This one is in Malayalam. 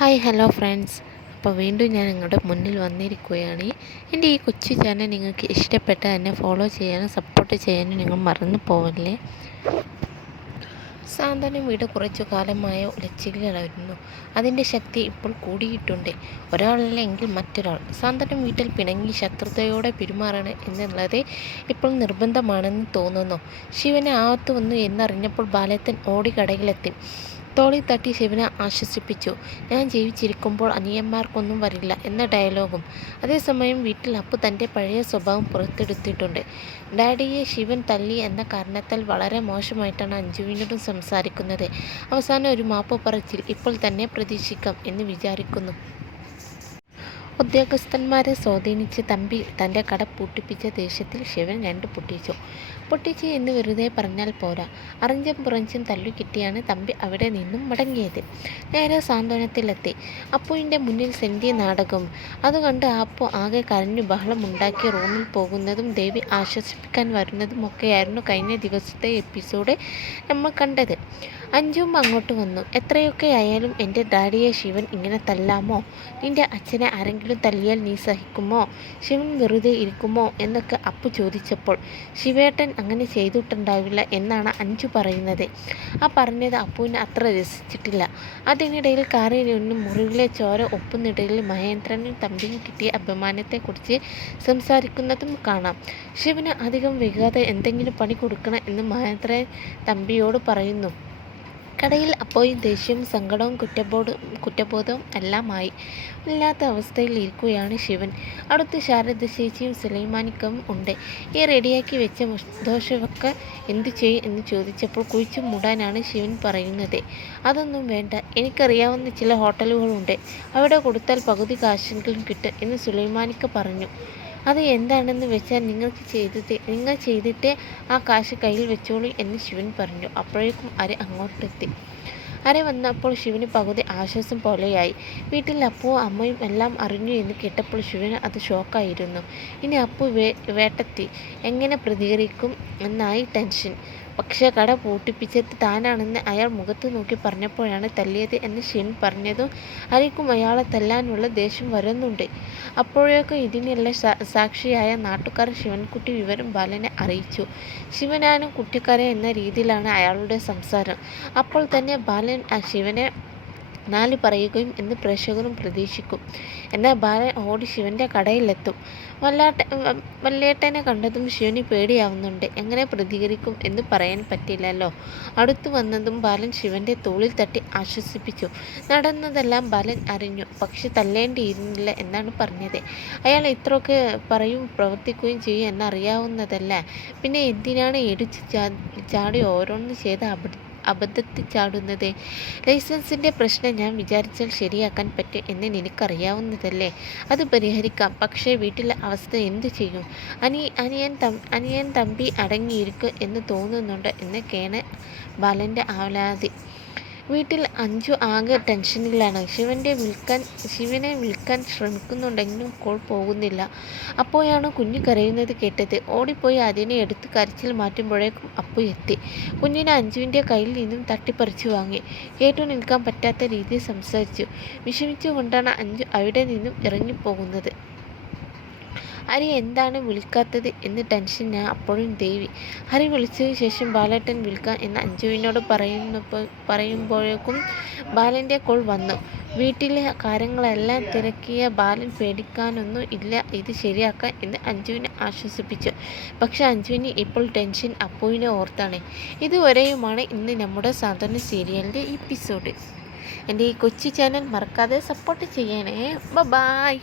Hi hello friends. അപ്പോൾ വീണ്ടും ഞാൻ നിങ്ങളുടെ മുന്നിൽ വന്നിരിക്കുകയാണ്. എൻ്റെ ഈ കൊച്ചു ചാനൽ നിങ്ങൾക്ക് ഇഷ്ടപ്പെട്ട എന്നെ ഫോളോ ചെയ്യാനും സപ്പോർട്ട് ചെയ്യാനും നിങ്ങൾ മറന്നു പോവല്ലേ. സാന്ത്വനം വീട് കുറച്ചു കാലമായ ഉലച്ചിലായിരുന്നു. അതിൻ്റെ ശക്തി ഇപ്പോൾ കൂടിയിട്ടുണ്ട്. ഒരാളല്ലെങ്കിൽ മറ്റൊരാൾ സാന്ത്വനം വീട്ടിൽ പിണങ്ങി ശത്രുതയോടെ പെരുമാറണം എന്നുള്ളത് ഇപ്പോൾ നിർബന്ധമാണെന്ന് തോന്നുന്നു. ശിവനെ ആവത്ത് വന്നു എന്നറിഞ്ഞപ്പോൾ ബാലത്തൻ ഓടി കടയിലെത്തി. തോളിൽ തട്ടി ശിവനെ ആശ്വസിപ്പിച്ചു. ഞാൻ ജീവിച്ചിരിക്കുമ്പോൾ അനിയന്മാർക്കൊന്നും വരില്ല എന്ന ഡയലോഗും. അതേസമയം വീട്ടിൽ അപ്പു തൻ്റെ പഴയ സ്വഭാവം പുറത്തെടുത്തിട്ടുണ്ട്. ഡാഡിയെ ശിവൻ തല്ലി എന്ന കാരണത്താൽ വളരെ മോശമായിട്ടാണ് അഞ്ജുവിനോടും സംസാരിക്കുന്നത്. അവസാനം ഒരു മാപ്പ് പറച്ചിൽ ഇപ്പോൾ തന്നെ പ്രതീക്ഷിക്കാം എന്ന് വിചാരിക്കുന്നു. ഉദ്യോഗസ്ഥന്മാരെ സ്വാധീനിച്ച് തമ്പി തൻ്റെ കട പൂട്ടിപ്പിച്ച ദേഷ്യത്തിൽ ശിവൻ പൊട്ടിച്ചു എന്ന് വെറുതെ പറഞ്ഞാൽ പോരാ. അറിഞ്ചും പുറഞ്ചും തല്ലുകിട്ടിയാണ് തമ്പി അവിടെ നിന്നും മടങ്ങിയത്. നേരെ സാന്ത്വനത്തിലെത്തി. അപ്പുവിൻ്റെ മുന്നിൽ സെന്റിയ നാടകം. അതുകണ്ട് അപ്പു ആകെ കരഞ്ഞു ബഹളമുണ്ടാക്കി റൂമിൽ പോകുന്നതും ദേവി ആശ്വസിപ്പിക്കാൻ വരുന്നതും ഒക്കെയായിരുന്നു കഴിഞ്ഞ ദിവസത്തെ എപ്പിസോഡ് നമ്മൾ കണ്ടത്. അഞ്ജുവും അങ്ങോട്ട് വന്നു. എത്രയൊക്കെ ആയാലും എൻ്റെ ഡാഡിയെ ശിവൻ ഇങ്ങനെ തല്ലാമോ? നിൻ്റെ അച്ഛനെ ആരെങ്കിലും തല്ലിയാൽ നീ സഹിക്കുമോ? ശിവൻ വെറുതെ ഇരിക്കുമോ എന്നൊക്കെ അപ്പു ചോദിച്ചപ്പോൾ ശിവേട്ടൻ അങ്ങനെ ചെയ്തിട്ടുണ്ടാവില്ല എന്നാണ് അഞ്ജു പറയുന്നത്. ആ പറഞ്ഞത് അപ്പുവിന് അത്ര രസിച്ചിട്ടില്ല. അതിനിടയിൽ കാറിൽ നിന്നും മുറിവിലെ ചോര ഒപ്പുന്നിടയിൽ മഹേന്ദ്രനും തമ്പിയും കിട്ടിയ അഭിമാനത്തെക്കുറിച്ച് സംസാരിക്കുന്നതും കാണാം. ശിവന് അധികം വൈകാതെ എന്തെങ്കിലും പണി കൊടുക്കണം എന്ന് മഹേന്ദ്രൻ തമ്പിയോട് പറയുന്നു. കടയിൽ അപ്പോഴും ദേഷ്യവും സങ്കടവും കുറ്റബോധവും എല്ലാമായി ഇല്ലാത്ത അവസ്ഥയിൽ ഇരിക്കുകയാണ് ശിവൻ. അടുത്ത് ശാരദ ചേച്ചിയും സുലൈമാനിക്കവും ഉണ്ട്. ഈ റെഡിയാക്കി വെച്ച ദോശയൊക്കെ എന്തു ചെയ്യും എന്ന് ചോദിച്ചപ്പോൾ കുഴിച്ചു മൂടാനാണ് ശിവൻ പറയുന്നത്. അതൊന്നും വേണ്ട, എനിക്കറിയാവുന്ന ചില ഹോട്ടലുകളുണ്ട്, അവിടെ കൊടുത്താൽ പകുതി കാശെങ്കിലും കിട്ടും എന്ന് സുലൈമാനിക്ക പറഞ്ഞു. അത് എന്താണെന്ന് വെച്ചാൽ നിങ്ങൾ ചെയ്തിട്ട് ആ കാശ് കയ്യിൽ വെച്ചോളൂ എന്ന് ശിവൻ പറഞ്ഞു. അപ്പോഴേക്കും അര അങ്ങോട്ടെത്തി. അര വന്നപ്പോൾ ശിവന് പകുതി ആശ്വാസം പോലെയായി. വീട്ടിൽ അപ്പുവും അമ്മയും എല്ലാം അറിഞ്ഞു എന്ന് കേട്ടപ്പോൾ ശിവന് അത് ഷോക്കായിരുന്നു. ഇനി അപ്പു വേട്ടത്തി എങ്ങനെ പ്രതികരിക്കും എന്നായി ടെൻഷൻ. പക്ഷേ കട പൂട്ടിപ്പിച്ചത് താനാണെന്ന് അയാൾ മുഖത്ത് നോക്കി പറഞ്ഞപ്പോഴാണ് തല്ലിയത് എന്ന് ശിവൻ പറഞ്ഞതും ആർക്കും അയാളെ തല്ലാനുള്ള ദേഷ്യം വരുന്നുണ്ട്. അപ്പോഴേക്കും ഇതിനെല്ലാം സാക്ഷിയായ നാട്ടുകാർ ശിവൻകുട്ടി വിവരം ബാലനെ അറിയിച്ചു. ശിവനാണ് കുട്ടിക്കാരൻ എന്ന രീതിയിലാണ് അയാളുടെ സംസാരം. അപ്പോൾ തന്നെ ബാലൻ ശിവനെ നാല് പറയുകയും എന്ന് പ്രേക്ഷകരും പ്രതീക്ഷിക്കും. എന്നാൽ ബാലൻ ഓടി ശിവൻ്റെ കടയിലെത്തും. വല്ലേട്ടനെ കണ്ടതും ശിവന് പേടിയാവുന്നുണ്ട്. എങ്ങനെ പ്രതികരിക്കും എന്ന് പറയാൻ പറ്റില്ലല്ലോ. അടുത്തു വന്നതും ബാലൻ ശിവൻ്റെ തോളിൽ തട്ടി ആശ്വസിപ്പിച്ചു. നടന്നതെല്ലാം ബാലൻ അറിഞ്ഞു. പക്ഷെ തല്ലേണ്ടിയിരുന്നില്ല എന്നാണ് പറഞ്ഞത്. അയാൾ ഇത്രയൊക്കെ പറയും പ്രവർത്തിക്കുകയും ചെയ്യും എന്നറിയാവുന്നതല്ല. പിന്നെ എന്തിനാണ് ഇടിച്ച് ചാടി ഓരോന്ന് ചെയ്ത് അബദ്ധത്തിൽ ചാടുന്നത്? ലൈസൻസിൻ്റെ പ്രശ്നം ഞാൻ വിചാരിച്ചാൽ ശരിയാക്കാൻ പറ്റും എന്ന് നിനക്കറിയാവുന്നതല്ലേ. അത് പരിഹരിക്കാം. പക്ഷേ വീട്ടിലെ അവസ്ഥ എന്തു ചെയ്യും? അനിയൻ തമ്പി അടങ്ങിയിരിക്കും എന്ന് തോന്നുന്നുണ്ട് എന്നൊക്കെയാണ് ബാലൻ്റെ ആവലാതി. വീട്ടിൽ അഞ്ജു ആകെ ടെൻഷനിലാണ്. ശിവനെ വിളിക്കാൻ ശ്രമിക്കുന്നുണ്ടെങ്കിലും കോൾ പോകുന്നില്ല. അപ്പോഴാണ് കുഞ്ഞ് കരയുന്നത് കേട്ടത്. ഓടിപ്പോയി അതിനെ എടുത്ത് കരച്ചിൽ മാറ്റുമ്പോഴേക്കും അപ്പു എത്തി. കുഞ്ഞിനെ അഞ്ജുവിൻ്റെ കയ്യിൽ നിന്നും തട്ടിപ്പറിച്ചു വാങ്ങി. കേട്ടു നിൽക്കാൻ പറ്റാത്ത രീതിയിൽ സംസാരിച്ചു. വിഷമിച്ചുകൊണ്ടാണ് അഞ്ജു അവിടെ നിന്നും ഇറങ്ങിപ്പോകുന്നത്. ഹരി എന്താണ് വിളിക്കാത്തത് എന്ന് ടെൻഷനാണ് അപ്പോഴും ദേവി. ഹരി വിളിച്ചതിന് ശേഷം ബാലേട്ടൻ വിളിക്കാം എന്ന് അഞ്ജുവിനോട് പറയുമ്പോഴേക്കും ബാലൻ്റെ കോൾ വന്നു. വീട്ടിലെ കാര്യങ്ങളെല്ലാം തിരക്കിയ ബാലൻ പേടിക്കാനൊന്നും ഇല്ല, ഇത് ശരിയാക്കാം എന്ന് അഞ്ജുവിനെ ആശ്വസിപ്പിച്ചു. പക്ഷെ അഞ്ജുവിന് ഇപ്പോൾ ടെൻഷൻ അപ്പുവിനെ ഓർത്താണ്. ഇതുവരെയുമാണ് ഇന്ന് നമ്മുടെ സാന്ത്വനം സീരിയലിൻ്റെ എപ്പിസോഡ്. എൻ്റെ ഈ കൊച്ചു ചാനൽ മറക്കാതെ സപ്പോർട്ട് ചെയ്യണേ. ബൈ.